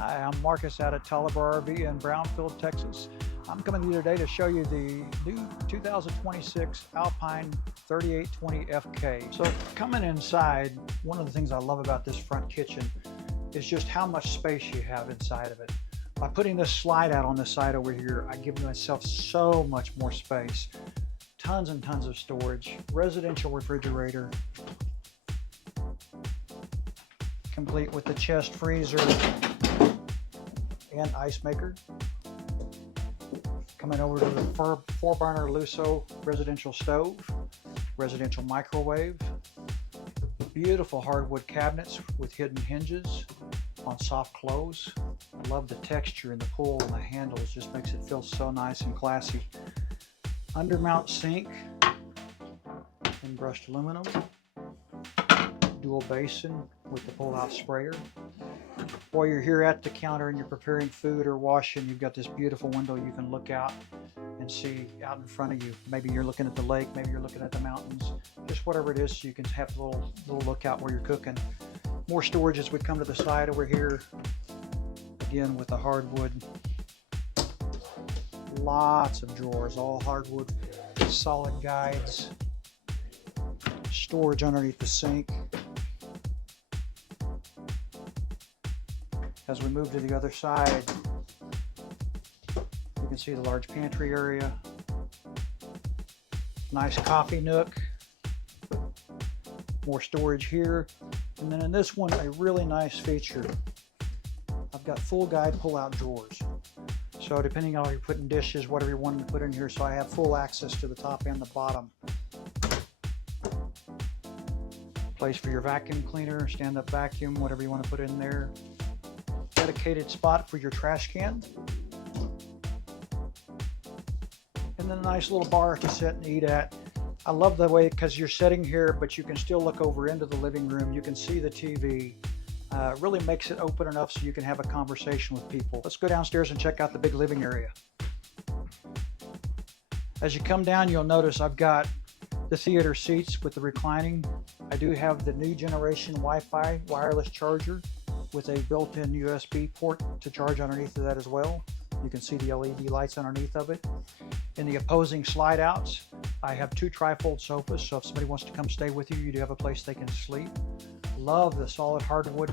Hi, I'm Marcus out at Tolliver RV in Brownfield, Texas. I'm coming to you today to show you the new 2026 Alpine 3820 FK. So coming inside, one of the things I love about this front kitchen is just how much space you have inside of it. By putting this slide out on the side over here, I give myself so much more space. Tons and tons of storage, residential refrigerator, complete with the chest freezer and ice maker. Coming over to the 4-burner Luso residential stove, residential microwave, beautiful hardwood cabinets with hidden hinges on soft close. I love the texture in the pull and the handles, just makes it feel so nice and classy. Undermount sink in brushed aluminum, dual basin with the pull-out sprayer. While you're here at the counter and you're preparing food or washing, you've got this beautiful window you can look out and see out in front of you. Maybe you're looking at the lake, maybe you're looking at the mountains, just whatever it is, so you can have a little lookout while you're cooking. More storage as we come to the side over here, again with the hardwood. Lots of drawers, all hardwood, solid guides, storage underneath the sink. As we move to the other side, you can see the large pantry area, nice coffee nook, more storage here, and then in this one, a really nice feature. I've got full guide pull-out drawers. So depending on how you're putting dishes, whatever you want to put in here, so I have full access to the top and the bottom. Place for your vacuum cleaner, stand-up vacuum, whatever you want to put in there. Dedicated spot for your trash can. And then a nice little bar to sit and eat at. I love the way, because you're sitting here, but you can still look over into the living room. You can see the TV. Really makes it open enough so you can have a conversation with people. Let's go downstairs and check out the big living area. As you come down, you'll notice I've got the theater seats with the reclining. I do have the new generation Wi-Fi wireless charger with a built-in USB port to charge underneath of that as well. You can see the LED lights underneath of it. In the opposing slide outs, I have 2 trifold sofas, so if somebody wants to come stay with you, you do have a place they can sleep. Love the solid hardwood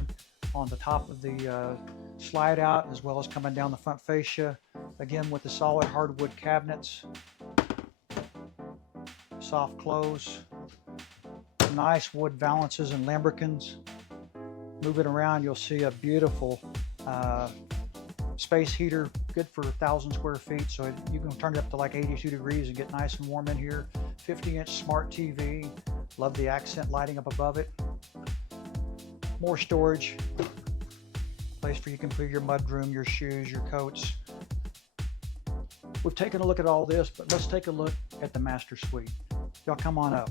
on the top of the slide out, as well as coming down the front fascia. Again, with the solid hardwood cabinets, soft close, nice wood valances and lambrequins. Moving around, you'll see a beautiful space heater, good for 1,000 square feet, so you can turn it up to like 82 degrees and get nice and warm in here. 50-inch smart TV, love the accent lighting up above it. More storage, place where you can put your mudroom, your shoes, your coats. We've taken a look at all this, but let's take a look at the master suite. Y'all come on up.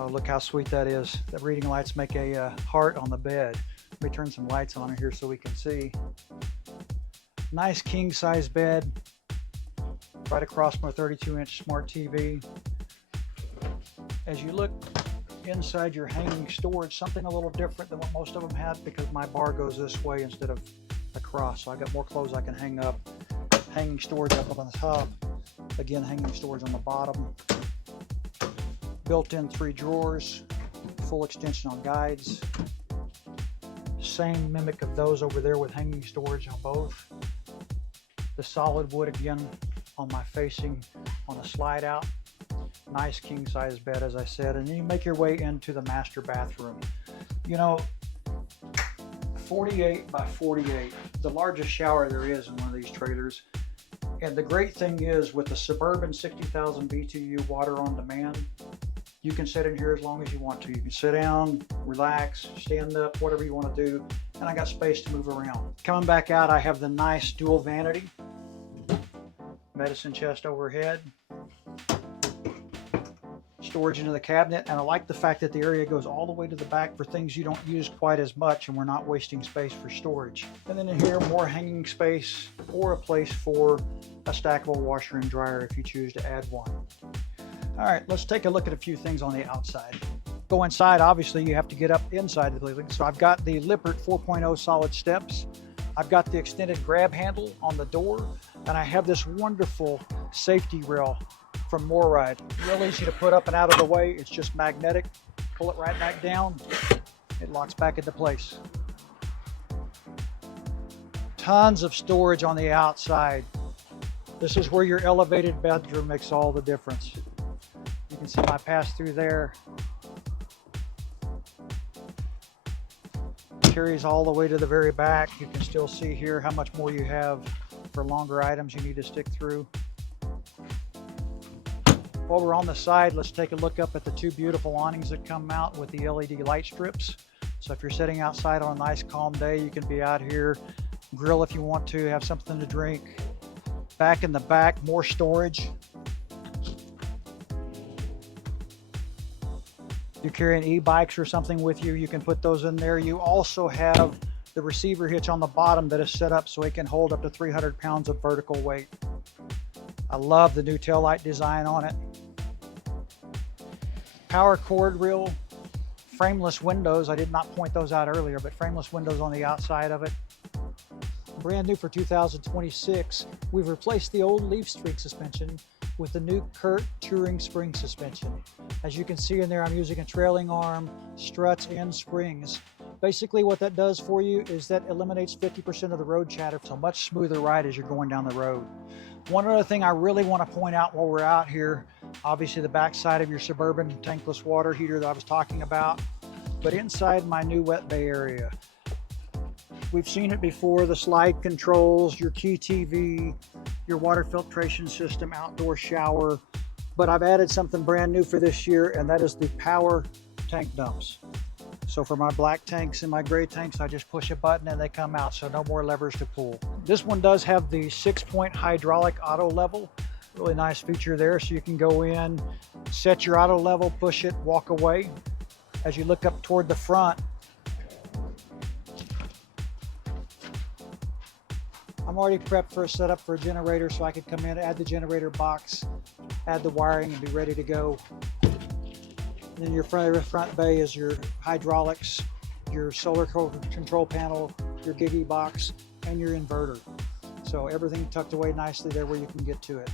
Oh, look how sweet that is. The reading lights make a heart on the bed. Let me turn some lights on here so we can see. Nice king size bed, right across from a 32-inch smart TV. As you look inside your hanging storage, something a little different than what most of them have, because my bar goes this way instead of across. So I got more clothes I can hang up. Hanging storage up on the top. Again, hanging storage on the bottom. Built-in 3 drawers, full extension on guides. Same mimic of those over there with hanging storage on both. The solid wood again on my facing on the slide out. Nice king size bed, as I said, and then you make your way into the master bathroom. You know, 48 by 48, the largest shower there is in one of these trailers. And the great thing is, with the Suburban 60,000 BTU water on demand, you can sit in here as long as you want to. You can sit down, relax, stand up, whatever you want to do. And I got space to move around. Coming back out, I have the nice dual vanity. Medicine chest overhead. Storage into the cabinet. And I like the fact that the area goes all the way to the back for things you don't use quite as much, and we're not wasting space for storage. And then in here, more hanging space, or a place for a stackable washer and dryer if you choose to add one. All right, let's take a look at a few things on the outside. Go inside, obviously you have to get up inside the building. So I've got the Lippert 4.0 solid steps. I've got the extended grab handle on the door, and I have this wonderful safety rail from MoreRide. Real easy to put up and out of the way. It's just magnetic. Pull it right back down. It locks back into place. Tons of storage on the outside. This is where your elevated bedroom makes all the difference. You can see my pass through there. Carries all the way to the very back. You can still see here how much more you have for longer items you need to stick through. While we're on the side, let's take a look up at the two beautiful awnings that come out with the LED light strips. So if you're sitting outside on a nice calm day, you can be out here, grill if you want to, have something to drink. Back in the back, more storage. If you're carrying e-bikes or something with you, you can put those in there. You also have the receiver hitch on the bottom that is set up so it can hold up to 300 pounds of vertical weight. I love the new taillight design on it. Power cord reel, frameless windows. I did not point those out earlier, but frameless windows on the outside of it. Brand new for 2026, we've replaced the old Leaf Streak suspension with the new Kurt Touring Spring suspension. As you can see in there, I'm using a trailing arm, struts, and springs. Basically what that does for you is that eliminates 50% of the road chatter, so much smoother ride as you're going down the road. One other thing I really want to point out while we're out here, obviously the back side of your Suburban tankless water heater that I was talking about, but inside my new wet bay area. We've seen it before, the slide controls, your key TV, your water filtration system, outdoor shower, but I've added something brand new for this year, and that is the power tank dumps. So for my black tanks and my gray tanks, I just push a button and they come out, so no more levers to pull. This one does have the 6-point hydraulic auto level. Really nice feature there, so you can go in, set your auto level, push it, walk away. As you look up toward the front, I'm already prepped for a setup for a generator, so I could come in, add the generator box, add the wiring, and be ready to go. And then your front bay is your hydraulics, your solar control panel, your Gigi box, and your inverter. So everything tucked away nicely there where you can get to it.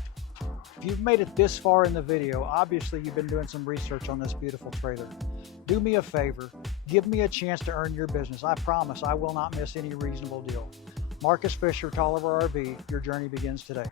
If you've made it this far in the video, obviously you've been doing some research on this beautiful trailer. Do me a favor, give me a chance to earn your business. I promise I will not miss any reasonable deal. Marcus Fisher, Tolliver RV, your journey begins today.